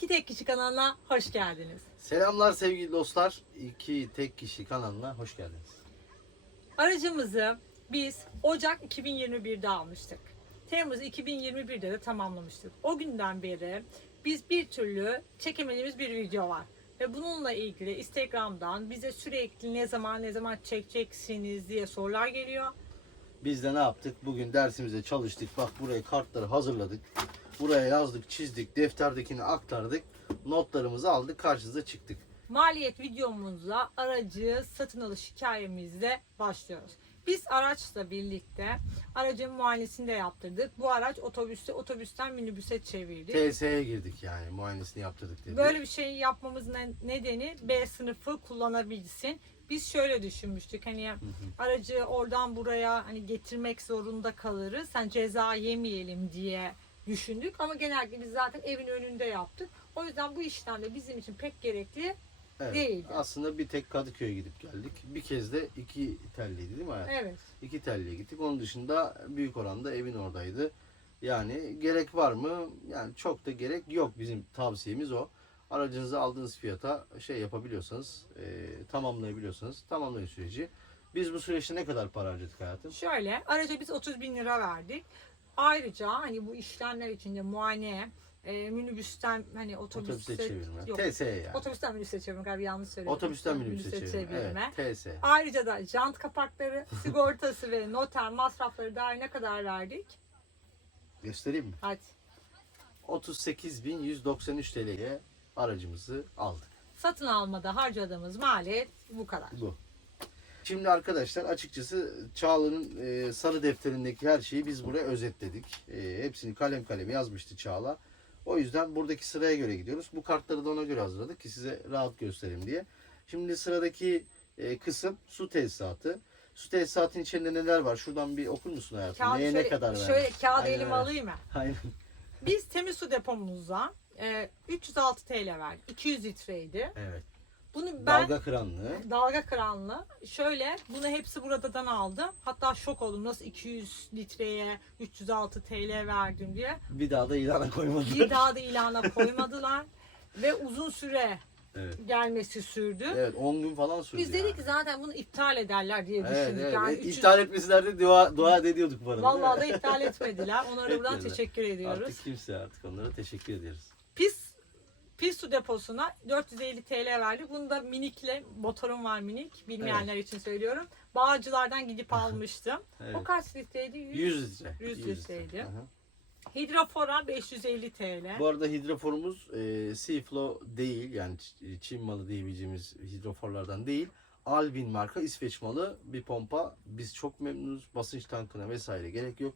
İki Tek Kişi kanalına hoş geldiniz. Selamlar sevgili dostlar. İki tek kişi kanalına hoş geldiniz. Aracımızı biz Ocak 2021'de almıştık. Temmuz 2021'de de tamamlamıştık. O günden beri biz bir türlü çekemediğimiz bir video var. Ve bununla ilgili Instagram'dan bize sürekli ne zaman ne zaman çekeceksiniz diye sorular geliyor. Biz de ne yaptık? Bugün dersimize çalıştık. Bak buraya kartları hazırladık. Buraya yazdık, çizdik, defterdekini aktardık. Notlarımızı aldık, karşınıza çıktık. maliyet videomuzla aracı satın alış hikayemizle başlıyoruz. Biz araçla birlikte aracın muayenesini de yaptırdık. Bu araç otobüste otobüsten minibüse çevirdik. TSE'ye girdik yani muayenesini yaptırdık dedi. Böyle bir şey yapmamızın ne- nedeni B sınıfı kullanabilsin. Biz şöyle düşünmüştük hani aracı oradan buraya hani getirmek zorunda kalırız. Sen ceza yemeyelim diye düşündük ama genellikle biz zaten evin önünde yaptık. O yüzden bu işlem de bizim için pek gerekli Evet. değildi. Aslında bir tek Kadıköy'e gidip geldik. Bir kez de iki telliydi değil mi hayatım? Evet. İki telliye gittik. Onun dışında büyük oranda evin oradaydı. Yani gerek var mı? Yani çok da gerek yok. Bizim tavsiyemiz o. Aracınızı aldığınız fiyata şey yapabiliyorsanız, e, tamamlayabiliyorsanız tamamlayın süreci. Biz bu süreçte ne kadar para harcadık hayatım? Şöyle araca biz 30 bin lira verdik. Ayrıca hani bu işlemler içinde muayene, e, minibüsten hani otobüse, Otobüse çevirme. yok, TSE yani. otobüsten minibüse çevirme galiba yanlış söyledim. Otobüsten minibüse çevirme. Evet, TSE. Ayrıca da jant kapakları, sigortası ve noter masrafları dair ne kadar verdik? Göstereyim mi? Hadi. 38.193 TL'ye aracımızı aldık. Satın almada harcadığımız maliyet bu kadar. Bu. Şimdi arkadaşlar açıkçası Çağla'nın e, sarı defterindeki her şeyi biz buraya özetledik. E, hepsini kalem kalem yazmıştı Çağla. O yüzden buradaki sıraya göre gidiyoruz. Bu kartları da ona göre hazırladık ki size rahat göstereyim diye. Şimdi sıradaki e, kısım su tesisatı. Su tesisatının içinde neler var? Şuradan bir okur musun hayatım? Kağıdı Neye şöyle, ne kadar vermiş? şöyle kağıdı Aynen elime alayım mı? Aynen. Biz temiz su depomuza e, 306 TL verdik. 200 litreydi. Evet. Bunu ben Dalga kıranlığı. dalga kıranlı. Şöyle bunu hepsi buradan aldım. Hatta şok oldum nasıl 200 litreye 306 TL verdim diye. Bir daha da ilana koymadılar. Bir daha da ilana koymadılar. Ve uzun süre Evet. gelmesi sürdü. Evet 10 gün falan sürdü. Biz dedik ki zaten bunu iptal ederler diye Evet, düşündük. evet. Yani. 300 İptal etmeseler de dua, dua ediyorduk mi? Vallahi da iptal etmediler. Onlara buradan Etmediler. teşekkür ediyoruz. Artık kimse artık onlara teşekkür ediyoruz. Pis pis su deposuna 450 TL verdik. Bunu da minikle motorum var minik. Bilmeyenler için söylüyorum. Bağcılardan gidip almıştım. Evet. O kaç litreydi? 100. 100 litre. 100 litreydi. Aha. Hidrofora 550 TL. Bu arada hidroforumuz e, Seaflow değil yani Ç- Çin malı diyebileceğimiz hidroforlardan değil. Albin marka İsveç malı bir pompa. Biz çok memnunuz. Basınç tankına vesaire gerek yok.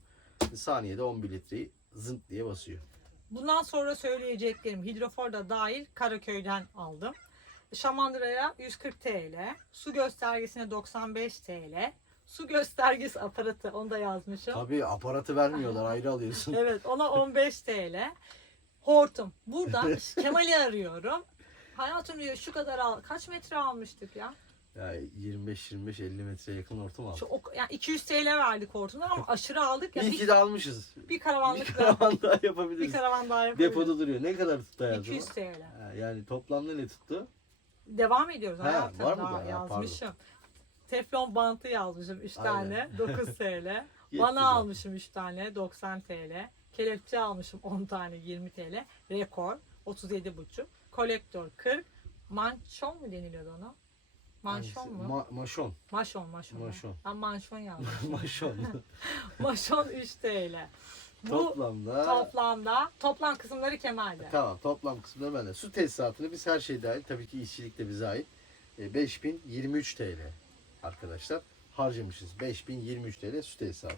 Saniyede 11 litreyi zınt diye basıyor. Bundan sonra söyleyeceklerim hidrofor da dahil Karaköy'den aldım. Şamandıra'ya 140 TL. Su göstergesine 95 TL. Su göstergesi aparatı onu da yazmışım. Tabii aparatı vermiyorlar ayrı alıyorsun. Evet ona 15 TL. Hortum. Buradan Kemal'i arıyorum. Hayatım diyor şu kadar al. Kaç metre almıştık ya? Ya 25-25-50 metre yakın ortam aldık. O- yani 200 TL verdik hortumdan ama aşırı aldık. Ya İyi bir, ki de almışız. bir Bir karavanlık da, karavan daha bir yapabiliriz. karavan daha yapabiliriz. Depoda duruyor. Ne kadar tuttu hayatım? 200 TL. Ha, Yani toplamda ne tuttu? Devam ediyoruz Ha, hayatım. var mı daha daha? Ha, yazmışım. Teflon bantı yazmışım 3 Aynen. tane 9 TL. Bana almışım 3 tane 90 TL. Kelepçe almışım 10 tane 20 TL. Rekor 37,5. Kolektör 40. Manşon mu deniliyordu ona? Manşon mu? Ma- maşon. Maşon, maşon. Maşon. Ben manşon yazmışım. maşon. maşon 3 TL. Bu Toplamda toplamda, toplam kısımları Kemal'de. tamam toplam kısımları bende. Su tesisatını biz her şey dahil tabii ki işçilik de bize ait. E, 5023 TL arkadaşlar harcamışız. 5023 TL su tesisatı.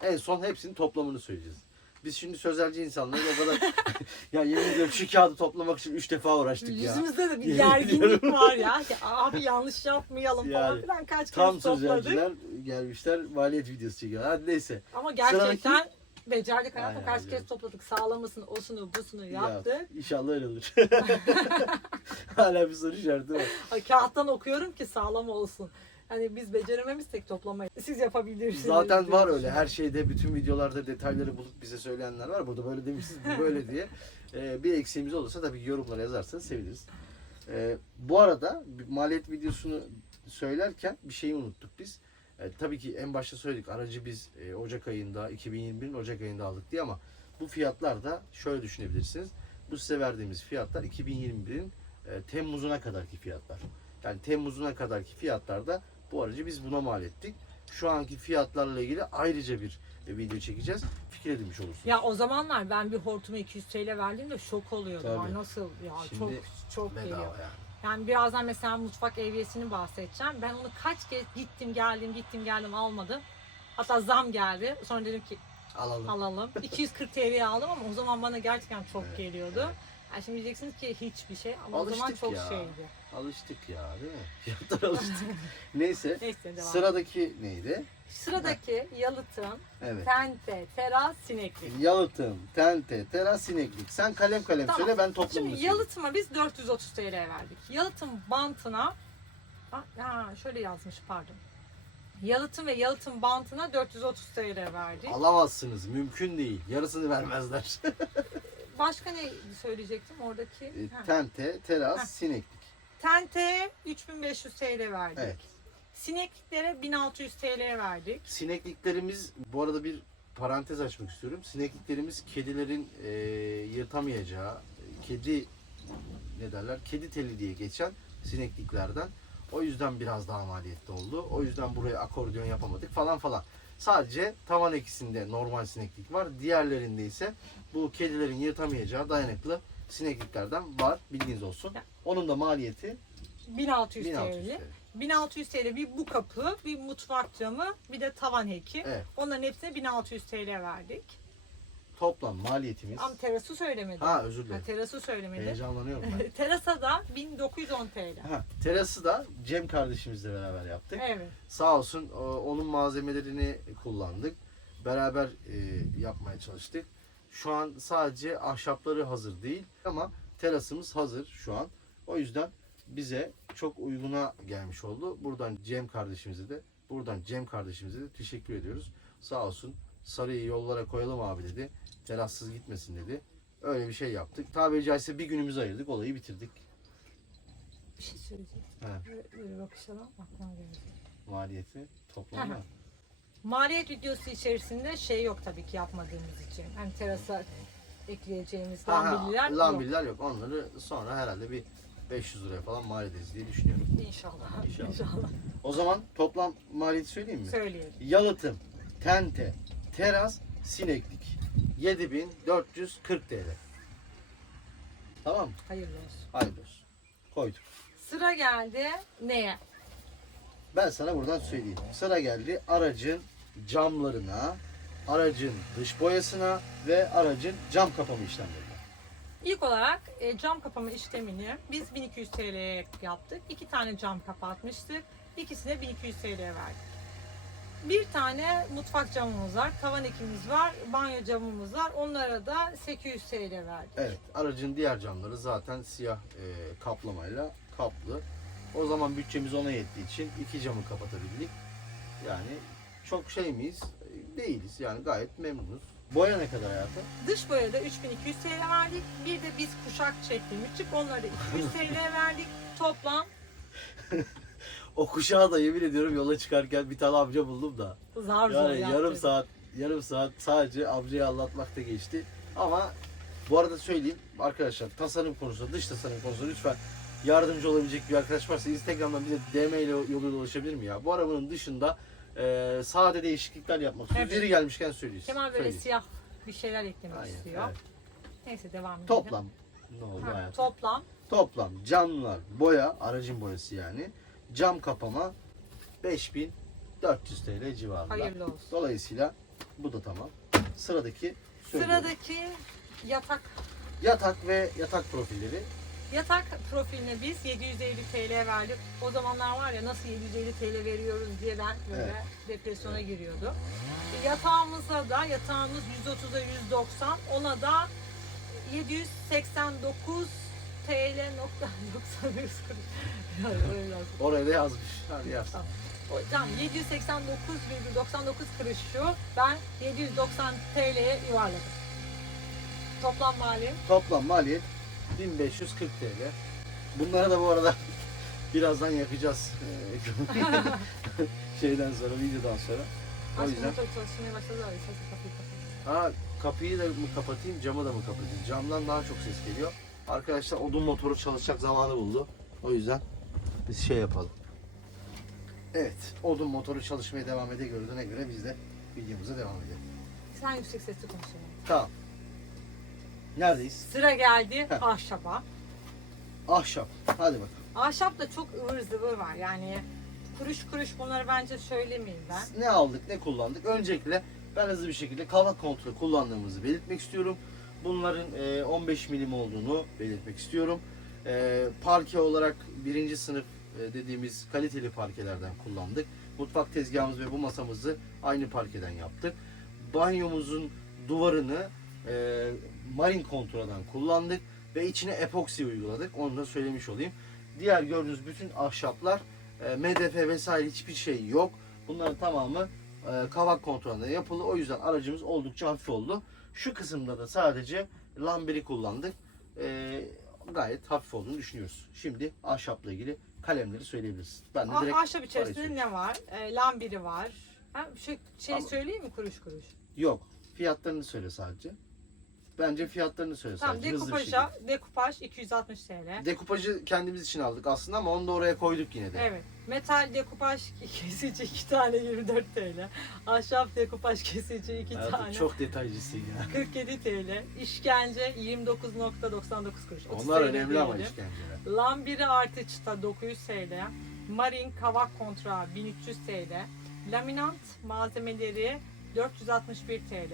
En son hepsinin toplamını söyleyeceğiz. Biz şimdi sözelci insanlarız o kadar ya yemin ediyorum şu kağıdı toplamak için 3 defa uğraştık ya. Yüzümüzde de bir Yemin gerginlik ediyorum. var ya. Ya Abi yanlış yapmayalım falan Yani filan kaç Tam kez topladık. sözelciler gelmişler maliyet videosu çekiyor. Hadi neyse. Ama gerçekten becerdik hayatım. Aynen, Kaç aynen. kez topladık. Sağlamasını, osunu, busunu Ya, yaptık. inşallah öyle olur. Hala bir soru işareti var. Ay, Kağıttan okuyorum ki sağlam olsun. Hani biz becerememişsek toplamayı. Siz yapabilirsiniz. Zaten var öyle her şeyde bütün videolarda detayları bulup bize söyleyenler var. Burada böyle demişsiniz böyle diye. Ee, bir eksiğimiz olursa tabii yorumlara yazarsanız seviniriz. Ee, bu arada maliyet videosunu söylerken bir şeyi unuttuk biz. Ee, tabii ki en başta söyledik aracı biz e, Ocak ayında 2021'in Ocak ayında aldık diye ama bu fiyatlar da şöyle düşünebilirsiniz. Bu size verdiğimiz fiyatlar 2021'in e, Temmuz'una kadarki fiyatlar. Yani Temmuz'una kadarki fiyatlarda bu aracı biz buna mal ettik. Şu anki fiyatlarla ilgili ayrıca bir e, video çekeceğiz. Fikir edinmiş olursunuz. Ya o zamanlar ben bir hortuma 200 TL verdiğimde şok oluyordum. Tabii. Ay nasıl ya Şimdi çok çok Bedava geliyor. yani. Yani birazdan mesela mutfak evyesini bahsedeceğim. Ben onu kaç kez gittim geldim gittim geldim almadım. Hatta zam geldi. Sonra dedim ki Alalım. alalım. 240 TL'ye aldım ama o zaman bana gerçekten çok Evet, geliyordu. evet. Yani şimdi diyeceksiniz ki hiçbir şey ama o zaman Alıştık çok ya. şeydi. Alıştık ya değil mi? Fiyatlara alıştık. Neyse. Neyse devam. Sıradaki neydi? Sıradaki yalıtım, Evet. tente, teras, sineklik. Yalıtım, tente, teras, sineklik. Sen kalem kalem Tamam. söyle ben toplamını Şimdi söyleyeyim. yalıtıma biz 430 TL verdik. Yalıtım bantına ha, ha, şöyle yazmış pardon. Yalıtım ve yalıtım bantına 430 TL verdik. Alamazsınız. Mümkün değil. Yarısını vermezler. Başka ne söyleyecektim oradaki? E, Ha. tente, teras, Heh. sineklik. Tenteye 3500 TL verdik. Evet. Sinekliklere 1600 TL verdik. Sinekliklerimiz bu arada bir parantez açmak istiyorum. Sinekliklerimiz kedilerin e, yırtamayacağı, kedi ne derler? Kedi teli diye geçen sinekliklerden. O yüzden biraz daha maliyetli oldu. O yüzden buraya akordeon yapamadık falan falan. Sadece tavan ekisinde normal sineklik var. Diğerlerinde ise bu kedilerin yırtamayacağı dayanıklı sinekliklerden var. Bilginiz olsun. Onun da maliyeti 1600, 1600 TL. TL. 1600 TL bir bu kapı, bir mutfak camı, bir de tavan heki. Evet. Onların hepsine 1600 TL verdik. Toplam maliyetimiz. Ama terası söylemedim. Ha özür Ha, dilerim. terası söylemedim. Heyecanlanıyorum ben. Terasa da 1910 TL. Ha, terası da Cem kardeşimizle beraber yaptık. Evet. Sağ olsun onun malzemelerini kullandık. Beraber e, yapmaya çalıştık. Şu an sadece ahşapları hazır değil ama terasımız hazır şu an. O yüzden bize çok uyguna gelmiş oldu. Buradan Cem kardeşimize de buradan Cem kardeşimize de teşekkür ediyoruz. Sağ olsun sarıyı yollara koyalım abi dedi. Terassız gitmesin dedi. Öyle bir şey yaptık. Tabiri caizse bir günümüzü ayırdık. Olayı bitirdik. Bir şey söyleyecektim. He. Böyle, böyle bakışalım aklıma gelecek. Maliyeti toplamda. Aha. Maliyet videosu içerisinde şey yok tabii ki yapmadığımız için. Hani terasa ekleyeceğimiz Aha, lambilliler yok. lambilliler yok. Onları sonra herhalde bir 500 liraya falan mal ederiz diye düşünüyorum. İnşallah. İnşallah. İnşallah. O zaman toplam maliyeti söyleyeyim mi? Söyleyelim. Yalıtım, tente, teras, sineklik. 7440 TL. Tamam mı? Hayırlı olsun. Hayırlı olsun. Koyduk. Sıra geldi neye? Ben sana buradan söyleyeyim. Sıra geldi aracın camlarına, aracın dış boyasına ve aracın cam kapama işlemlerine. İlk olarak e, cam kapama işlemini biz 1200 TL'ye yaptık. İki tane cam kapatmıştık. İkisine 1200 TL verdik. Bir tane mutfak camımız var, tavan ekimiz var, banyo camımız var. Onlara da 800 TL verdik. Evet, aracın diğer camları zaten siyah e, kaplamayla kaplı. O zaman bütçemiz ona yettiği için iki camı kapatabildik. Yani çok şey miyiz? Değiliz. Yani gayet memnunuz. Boya ne kadar hayatım? Dış boyada 3200 TL verdik. Bir de biz kuşak çektirmiştik. Onlara da 200 TL verdik. Toplam O kuşağı da yemin ediyorum yola çıkarken bir tane amca buldum da. zar zor Yani yarım saat yarım saat sadece amcayı anlatmakta geçti. Ama bu arada söyleyeyim arkadaşlar tasarım konusunda dış tasarım konusunda lütfen yardımcı olabilecek bir arkadaş varsa Instagram'dan bize DM ile yoluyla ulaşabilir mi ya? Bu arabanın dışında e, sade değişiklikler yapmak istiyoruz. Evet. Yeri gelmişken söylüyoruz. Kemal böyle Söyleyeyim. siyah bir şeyler eklemek Aynen, istiyor. evet. Neyse devam edelim. Toplam ne oldu Ha, hayatım? toplam Toplam camlar, boya, aracın boyası yani. Cam kapama 5400 TL civarında. hayırlı olsun. Dolayısıyla bu da tamam. Sıradaki söylüyorum. Sıradaki yatak Yatak ve yatak profilleri. yatak profiline biz 750 TL verdik. O zamanlar var ya nasıl 750 TL veriyoruz diye ben böyle Evet. depresyona giriyordum. Yatağımıza da yatağımız 130'a 190 ona da 789 TL nokta 91 kuruş. Yani öyle yazdım. Oraya da yazmış. Hadi yaz. Tamam. Hocam 789,99 kuruş şu. Ben 790 TL'ye yuvarladım. Toplam mali. Toplam maliyet 1540 TL. Bunlara da bu arada birazdan yakacağız. Ee, Şeyden sonra, videodan sonra. O Aşkım yüzden motor çalışmaya başladı. Öyle sesi kapıyı kapat. Ha kapıyı da mı kapatayım, camı da mı kapatayım? Camdan daha çok ses geliyor. Arkadaşlar odun motoru çalışacak zamanı buldu. O yüzden biz şey yapalım. Evet, odun motoru çalışmaya devam ede gördüğüne göre biz de videomuza devam edelim. Sen yüksek sesle konuşalım. Tamam. Neredeyiz? Sıra geldi Heh. ahşaba. Ahşap. Hadi bakalım. Ahşapta çok ıvır zıvır var. Yani kuruş kuruş bunları bence söylemeyeyim ben. Ne aldık, ne kullandık? Öncelikle ben hızlı bir şekilde kavak kontrolü kullandığımızı belirtmek istiyorum. Bunların e, 15 milim olduğunu belirtmek istiyorum. E, Parke olarak birinci sınıf e, dediğimiz kaliteli parkelerden kullandık. Mutfak tezgahımız ve bu masamızı aynı parkeden yaptık. Banyomuzun duvarını e, marin kontradan kullandık ve içine epoksi uyguladık. Onu da söylemiş olayım. Diğer gördüğünüz bütün ahşaplar e, MDF vesaire hiçbir şey yok. Bunların tamamı e, kavak kontrolünde yapılı. O yüzden aracımız oldukça hafif oldu. Şu kısımda da sadece lambiri kullandık. E, gayet hafif olduğunu düşünüyoruz. Şimdi ahşapla ilgili kalemleri söyleyebiliriz. Ben de Ah- direkt ahşap içerisinde ne var? E, lambiri var. Ha, şey, şey söyleyeyim mi kuruş kuruş? yok. Fiyatlarını söyle sadece. Bence fiyatlarını söyle Tamam sadece. hızlı bir dekupaja, şekilde. dekupaj 260 TL. Dekupajı kendimiz için aldık aslında ama onu da oraya koyduk yine de. Evet. Metal dekupaj kesici 2 tane 24 TL. Ahşap dekupaj kesici 2 Hayatım tane. çok detaycısın ya. 47 TL. İşkence 29.99 kuruş. 30 Onlar TL önemli ama diyelim. işkenceler. Lambiri artı çıta 900 TL. Marin kavak kontra 1300 TL. Laminant malzemeleri 461 TL.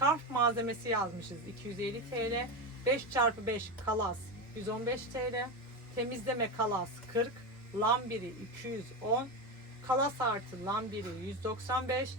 Sarf malzemesi yazmışız 250 TL. 5x5 kalas 115 TL. Temizleme kalas 40. Lambiri 210. Kalas artı lambiri 195.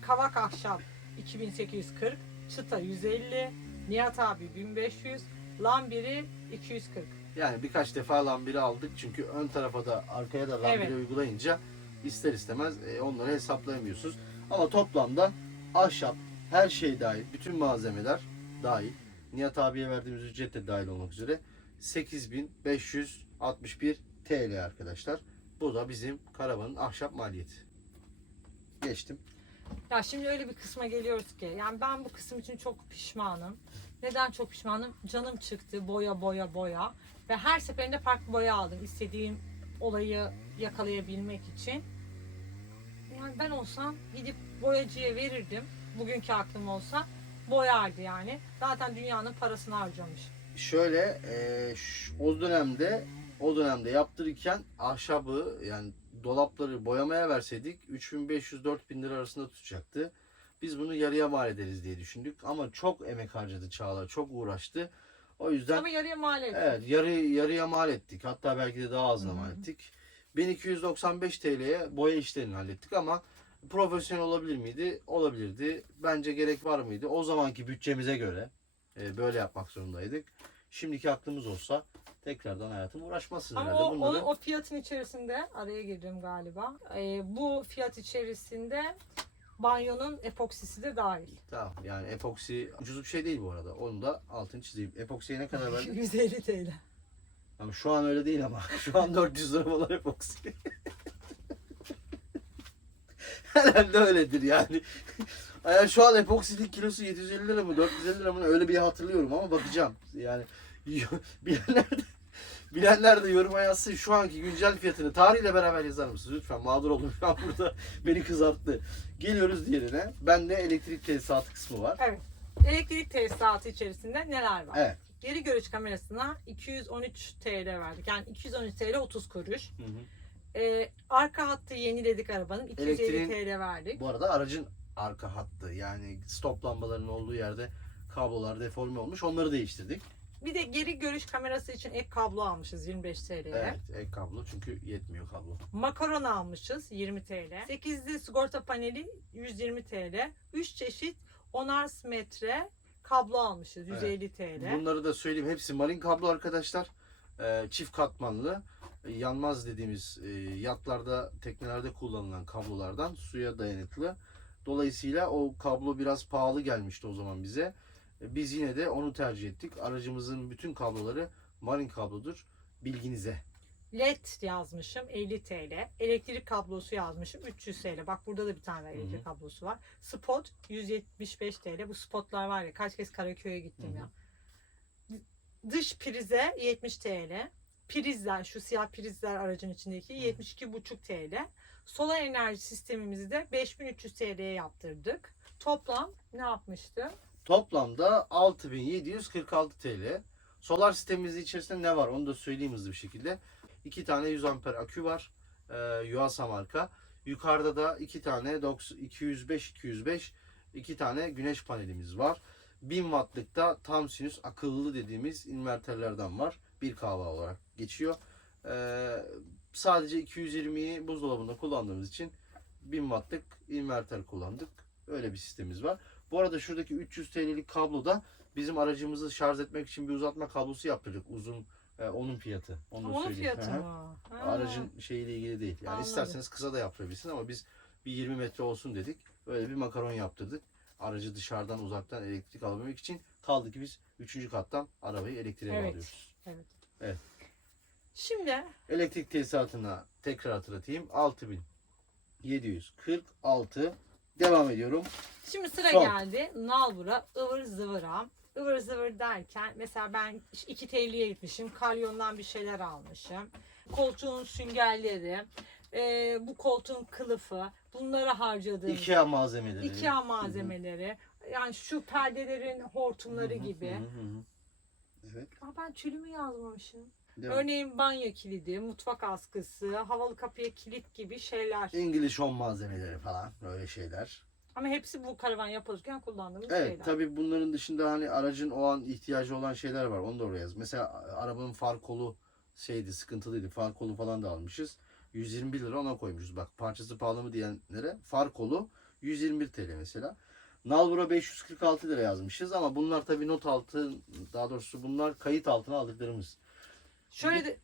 Kavak ahşap 2840. Çıta 150. Nihat abi 1500. Lambiri 240. Yani birkaç defa lambiri aldık çünkü ön tarafa da arkaya da lambiri Evet. uygulayınca ister istemez e, onları hesaplayamıyorsunuz. Ama toplamda ahşap, her şey dahil, bütün malzemeler dahil, Nihat abiye verdiğimiz ücret de dahil olmak üzere 8561 TL arkadaşlar. Bu da bizim karavanın ahşap maliyeti. Geçtim. Ya şimdi öyle bir kısma geliyoruz ki yani ben bu kısım için çok pişmanım. Neden çok pişmanım? Canım çıktı boya boya boya ve her seferinde farklı boya aldım istediğim olayı yakalayabilmek için. Yani ben olsam gidip boyacıya verirdim. Bugünkü aklım olsa boyardı yani. Zaten dünyanın parasını harcamış. Şöyle e, o dönemde o dönemde yaptırırken ahşabı yani dolapları boyamaya verseydik 3500-4000 lira arasında tutacaktı. Biz bunu yarıya mal ederiz diye düşündük ama çok emek harcadı Çağlar, çok uğraştı. O yüzden Ama yarıya mal ettim. evet yarı yarıya mal ettik. Hatta belki de daha azına mal ettik. 1295 TL'ye boya işlerini hallettik ama profesyonel olabilir miydi? Olabilirdi. Bence gerek var mıydı? O zamanki bütçemize göre e, böyle yapmak zorundaydık. Şimdiki aklımız olsa tekrardan hayatım uğraşmazsın Ama herhalde. o, Bunları o, o fiyatın içerisinde araya girdim galiba. Ee, bu fiyat içerisinde banyonun epoksisi de dahil. Tamam yani epoksi ucuz bir şey değil bu arada. Onu da altını çizeyim. Epoksiye ne kadar verdin? 150 TL. Ama şu an öyle değil ama. Şu an 400 lira falan epoksi. Herhalde öyledir yani. Yani şu an epoksinin kilosu 750 lira mı 450 lira mı öyle bir hatırlıyorum ama bakacağım. Yani bilenler de, bilenler de yoruma yazsın şu anki güncel fiyatını tarihle beraber yazar mısınız? Lütfen mağdur oldum şu an burada beni kızarttı. Geliyoruz diğerine. Bende elektrik tesisatı kısmı var. Evet. Elektrik tesisatı içerisinde neler var? Evet. Geri görüş kamerasına 213 TL verdik. Yani 213 TL 30 kuruş. Hı hı. Ee, arka hattı yeniledik arabanın. 250 Elektriğin- TL verdik. Bu arada aracın arka hattı yani stop lambalarının olduğu yerde kablolar deforme olmuş. Onları değiştirdik. Bir de geri görüş kamerası için ek kablo almışız 25 TL'ye. Evet, ek kablo çünkü yetmiyor kablo. Makaron almışız 20 TL. 8'li sigorta paneli 120 TL. 3 çeşit 10 metre kablo almışız 150 TL. Bunları da söyleyeyim. Hepsi marin kablo arkadaşlar. Ee, çift katmanlı. Yanmaz dediğimiz e, yatlarda, teknelerde kullanılan kablolardan suya dayanıklı. Dolayısıyla o kablo biraz pahalı gelmişti o zaman bize. E, Biz yine de onu tercih ettik. Aracımızın bütün kabloları marin kablodur. Bilginize. LED yazmışım 50 TL. Elektrik kablosu yazmışım 300 TL. Bak burada da bir tane elektrik kablosu var. Spot 175 TL. Bu spotlar var ya kaç kez Karaköy'e gittim Hı hı. ya. Dış prize 70 TL. Prizler şu siyah prizler aracın içindeki 72,5 TL. Solar enerji sistemimizi de 5300 TL'ye yaptırdık. Toplam ne yapmıştı? Toplamda 6746 TL. Solar sistemimizin içerisinde ne var onu da söyleyeyim hızlı bir şekilde. İki tane 100 amper akü var. Ee, Yuasa marka. Yukarıda da iki tane 205-205 iki tane güneş panelimiz var. 1000 wattlık da tam sinüs akıllı dediğimiz inverterlerden var. Bir kahve olarak geçiyor. Ee, sadece 220'yi buzdolabında kullandığımız için 1000 wattlık inverter kullandık. Öyle bir sistemimiz var. Bu arada şuradaki 300 TL'lik kablo da bizim aracımızı şarj etmek için bir uzatma kablosu yaptırdık. Uzun e, onun fiyatı. Onu Onun söyleyeyim. fiyatı mı? Ha. Aracın şeyiyle ilgili değil. Yani Anladım. isterseniz kısa da yaptırabilirsiniz ama biz bir 20 metre olsun dedik. Öyle bir makaron yaptırdık. Aracı dışarıdan uzaktan elektrik alabilmek için kaldı ki biz 3. kattan arabayı elektriğe Evet. bağlıyoruz. Evet. Evet. Şimdi Elektrik tesisatına tekrar hatırlatayım. 6746 devam ediyorum. Şimdi sıra Son. geldi nalbura ıvır zıvıra. Ivır zıvır derken mesela ben 2 TL'ye gitmişim. Kalyondan bir şeyler almışım. Koltuğun süngerleri, e, bu koltuğun kılıfı, bunlara harcadığım Ikea malzemeleri. Ikea malzemeleri. Yani şu perdelerin hortumları Hı hı, gibi. hı, hı. Evet. Aa, ben tülümü yazmamışım. devam. Örneğin banyo kilidi, mutfak askısı, havalı kapıya kilit gibi şeyler. İngiliz home malzemeleri falan böyle şeyler. Ama hepsi bu karavan yapılırken kullandığımız Evet şeyler. tabii bunların dışında hani aracın o an ihtiyacı olan şeyler var. Onu da oraya yaz. Mesela arabanın far kolu şeydi sıkıntılıydı. Far kolu falan da almışız. 121 lira ona koymuşuz. Bak parçası pahalı mı diyenlere far kolu 121 TL mesela. Nalbura 546 lira yazmışız ama bunlar tabii not altı daha doğrusu bunlar kayıt altına aldıklarımız. Şöyle de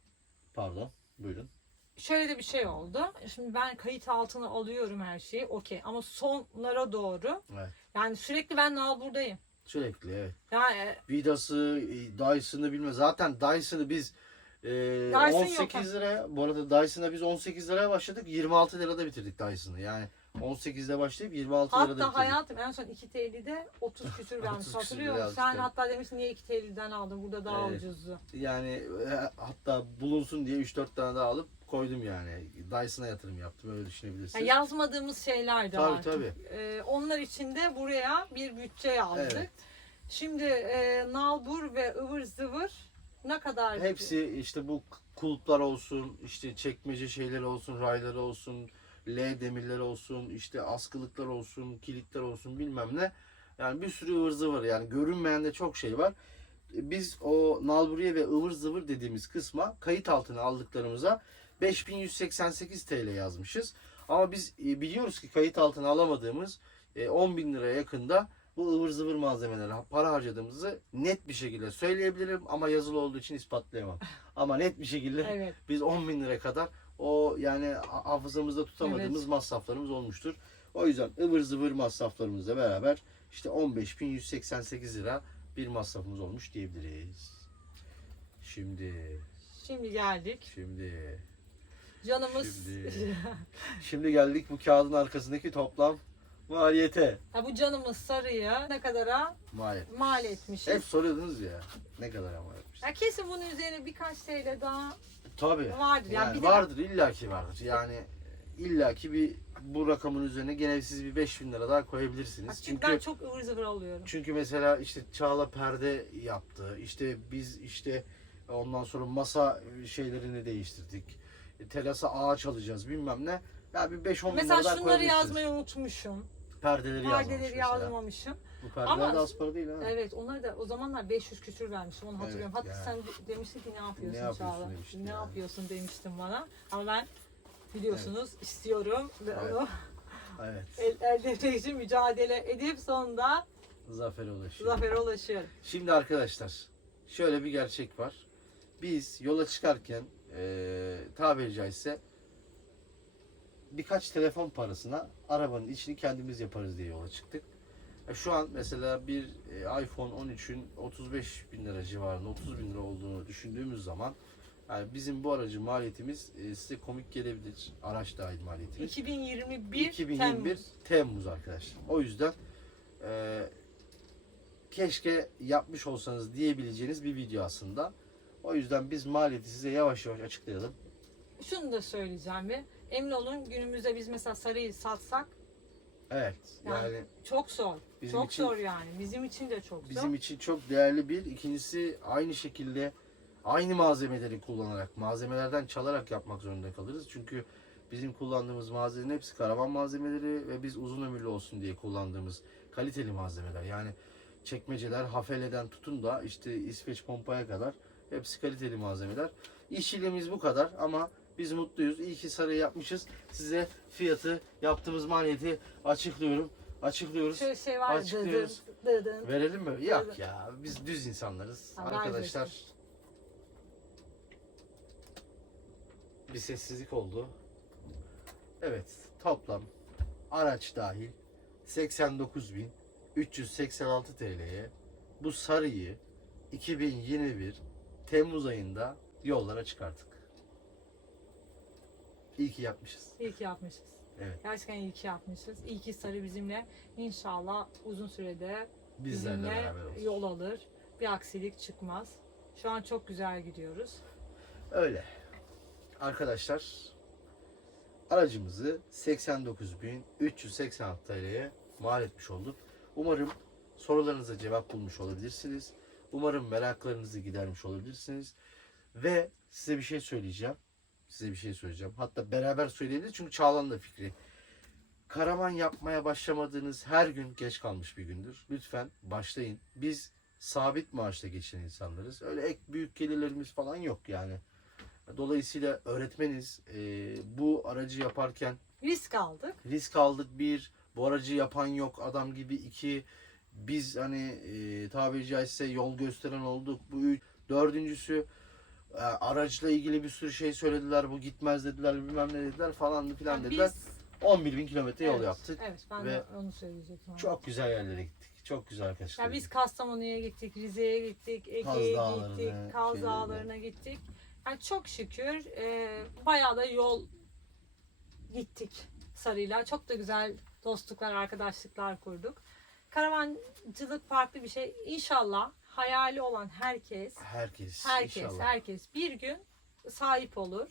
Pardon buyurun. şöyle de bir şey oldu. Şimdi ben kayıt altına alıyorum her şeyi. Okey. Ama sonlara doğru Evet. yani sürekli ben Nalbur'dayım. Sürekli evet. Yani e, Vidası, e, Dyson'ı bilmem. Zaten Dyson'ı biz e, Dyson 18 liraya, bu arada Dyson'a biz 18 liraya başladık. 26 lirada bitirdik Dyson'ı. Yani 18'de başlayıp 26 lirada bitirdik. hatta hayatım en son 2 TL'de 30 küsür 30 vermiş. küsür Hatırlıyor lira musun? Sen hatta demiştin niye 2 TL'den aldın? Burada daha Evet. ucuzdu. Yani e, hatta bulunsun diye 3-4 tane daha alıp koydum yani. Dyson'a yatırım yaptım öyle düşünebilirsiniz. Yani yazmadığımız şeyler de Tabii, var. tabii. Ee, onlar için de buraya bir bütçe yazdık. Evet. Şimdi e, nalbur ve ıvır zıvır ne kadar? Hepsi işte bu kulplar olsun, işte çekmece şeyleri olsun, rayları olsun, L demirleri olsun, işte askılıklar olsun, kilitler olsun bilmem ne. Yani bir sürü ıvır zıvır yani görünmeyen de çok şey var. Biz o nalburiye ve ıvır zıvır dediğimiz kısma kayıt altına aldıklarımıza 5188 TL yazmışız. Ama biz e, biliyoruz ki kayıt altına alamadığımız e, 10 bin liraya yakında bu ıvır zıvır malzemelere para harcadığımızı net bir şekilde söyleyebilirim ama yazılı olduğu için ispatlayamam. Ama net bir şekilde Evet. biz 10 bin liraya kadar o yani ha- hafızamızda tutamadığımız Evet. masraflarımız olmuştur. O yüzden ıvır zıvır masraflarımızla beraber işte 15.188 lira bir masrafımız olmuş diyebiliriz. Şimdi, Şimdi geldik. şimdi, Canımız Şimdi- şimdi geldik bu kağıdın arkasındaki toplam maliyete. ha, bu canımız sarıya ne kadara Maliyet. mal etmişiz. Hep soruyordunuz ya ne kadar ama. Ya kesin bunun üzerine birkaç TL daha Tabii. vardır. Yani, Yani bir de vardır illaki vardır. Yani illaki bir bu rakamın üzerine gene siz bir 5000 lira daha koyabilirsiniz. Çünkü Çünkü ben çok ıvır zıvır alıyorum. çünkü mesela işte Çağla perde yaptı. İşte biz işte ondan sonra masa şeylerini değiştirdik. Terasa ağaç alacağız bilmem ne. Ya bir 5-10 bin Mesela lira daha şunları koyabilirsiniz. yazmayı unutmuşum. Perdeleri, Perdeleri yazmamışım. Bu perdeler Ama- de az para değil ha. Evet onlar da o zamanlar 500 küsür vermiştim onu hatırlıyorum. Evet, Hatta yani. sen de- demiştin ki ne yapıyorsun, yapıyorsun Çağla? demiştin Ne yani. yapıyorsun demiştin bana. Ama ben biliyorsunuz istiyorum ve Evet. onu Evet. el, elde etmek için mücadele edip sonunda Zafer ulaşıyor. zafere ulaşıyorum. Şimdi arkadaşlar şöyle bir gerçek var. Biz yola çıkarken e, tabiri caizse birkaç telefon parasına arabanın içini kendimiz yaparız diye yola çıktık. E, Şu an mesela bir e, iPhone 13'ün 35 bin lira civarında 30 bin lira olduğunu düşündüğümüz zaman yani bizim bu aracın maliyetimiz e, size komik gelebilir. Araç dahil maliyetimiz. 2021, 2021 Temmuz. Temmuz arkadaşlar. O yüzden e, keşke yapmış olsanız diyebileceğiniz bir video aslında. O yüzden biz maliyeti size yavaş yavaş açıklayalım. Şunu da söyleyeceğim bir. Emin olun günümüzde biz mesela sarıyı satsak Evet. Yani Yani çok zor. Bizim çok için- zor yani. Bizim için de çok zor. bizim için çok değerli bir. İkincisi aynı şekilde aynı malzemeleri kullanarak, malzemelerden çalarak yapmak zorunda kalırız. Çünkü bizim kullandığımız malzemelerin hepsi karavan malzemeleri ve biz uzun ömürlü olsun diye kullandığımız kaliteli malzemeler. Yani çekmeceler, hafeleden tutun da işte İsveç pompaya kadar hepsi kaliteli malzemeler. İşçiliğimiz bu kadar ama biz mutluyuz. İyi ki sarı yapmışız. Size fiyatı, yaptığımız maliyeti açıklıyorum. Açıklıyoruz. Şöyle şey var. Açıklıyoruz. Dıdın, dıdın. Verelim mi? Yok ya. Biz düz insanlarız. Ha, Arkadaşlar vereceğiz. bir sessizlik oldu. Evet. Toplam araç dahil 89.386 TL'ye bu sarıyı 2021 Temmuz ayında yollara çıkarttık. İyi ki yapmışız. İyi ki yapmışız. Evet. Gerçekten iyi ki yapmışız. İyi ki sarı bizimle inşallah uzun sürede Bizlerle bizimle beraber olsun. yol alır. Bir aksilik çıkmaz. Şu an çok güzel gidiyoruz. Öyle. Arkadaşlar aracımızı 89.386 TL'ye mal etmiş olduk. Umarım sorularınıza cevap bulmuş olabilirsiniz. Umarım meraklarınızı gidermiş olabilirsiniz. Ve size bir şey söyleyeceğim. Size bir şey söyleyeceğim. Hatta beraber söyleyebiliriz çünkü Çağla'nın da fikri. Karavan yapmaya başlamadığınız her gün geç kalmış bir gündür. Lütfen başlayın. Biz sabit maaşla geçen insanlarız. Öyle ek büyük gelirlerimiz falan yok yani. Dolayısıyla öğretmeniz e, bu aracı yaparken Risk aldık. risk aldık bir, bu aracı yapan yok adam gibi iki, biz hani e, tabiri caizse yol gösteren olduk bu üç. Dördüncüsü araçla ilgili bir sürü şey söylediler bu gitmez dediler bilmem ne dediler falan filan Yani dediler. biz 11 bin kilometre yol evet, yaptık. Evet ben ve de onu söyleyecektim. Çok güzel yerlere gittik. Çok güzel arkadaşlar. Yani biz Kastamonu'ya gittik, Rize'ye gittik, Ege'ye gittik, Kaz. Dağları'na gittik. Yani çok şükür e, bayağı da yol gittik Sarı'yla. Çok da güzel dostluklar, arkadaşlıklar kurduk. Karavancılık farklı bir şey. İnşallah hayali olan herkes, herkes, herkes, inşallah. herkes bir gün sahip olur.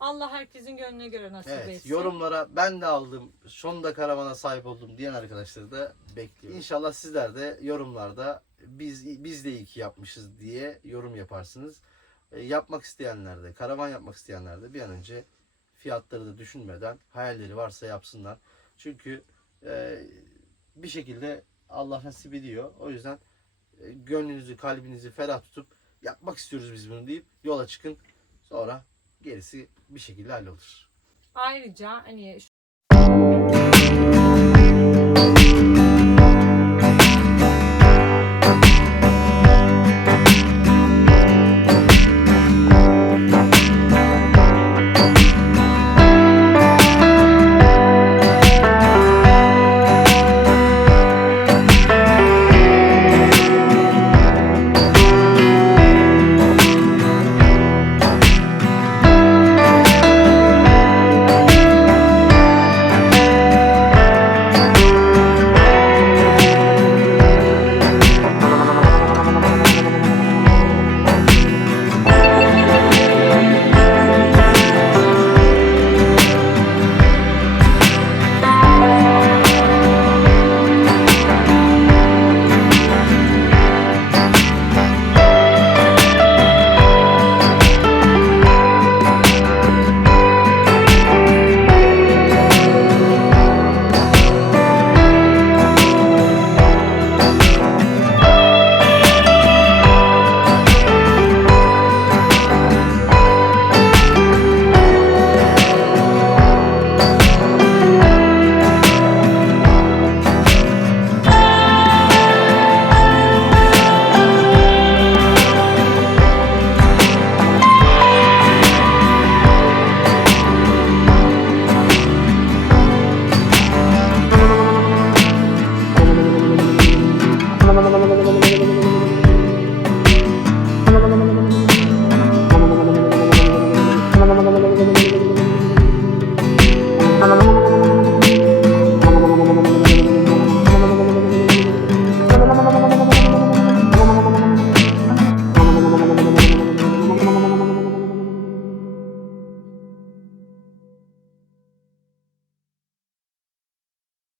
Allah herkesin gönlüne göre nasip Evet, etsin. yorumlara ben de aldım, sonunda karavana sahip oldum diyen arkadaşları da bekliyorum. İnşallah sizler de yorumlarda biz biz de iyi ki yapmışız diye yorum yaparsınız. E, yapmak isteyenler de, karavan yapmak isteyenler de bir an önce fiyatları da düşünmeden hayalleri varsa yapsınlar. Çünkü e, bir şekilde Allah nasip ediyor. O yüzden gönlünüzü, kalbinizi ferah tutup yapmak istiyoruz biz bunu deyip yola çıkın. Sonra gerisi bir şekilde hallolur. Ayrıca hani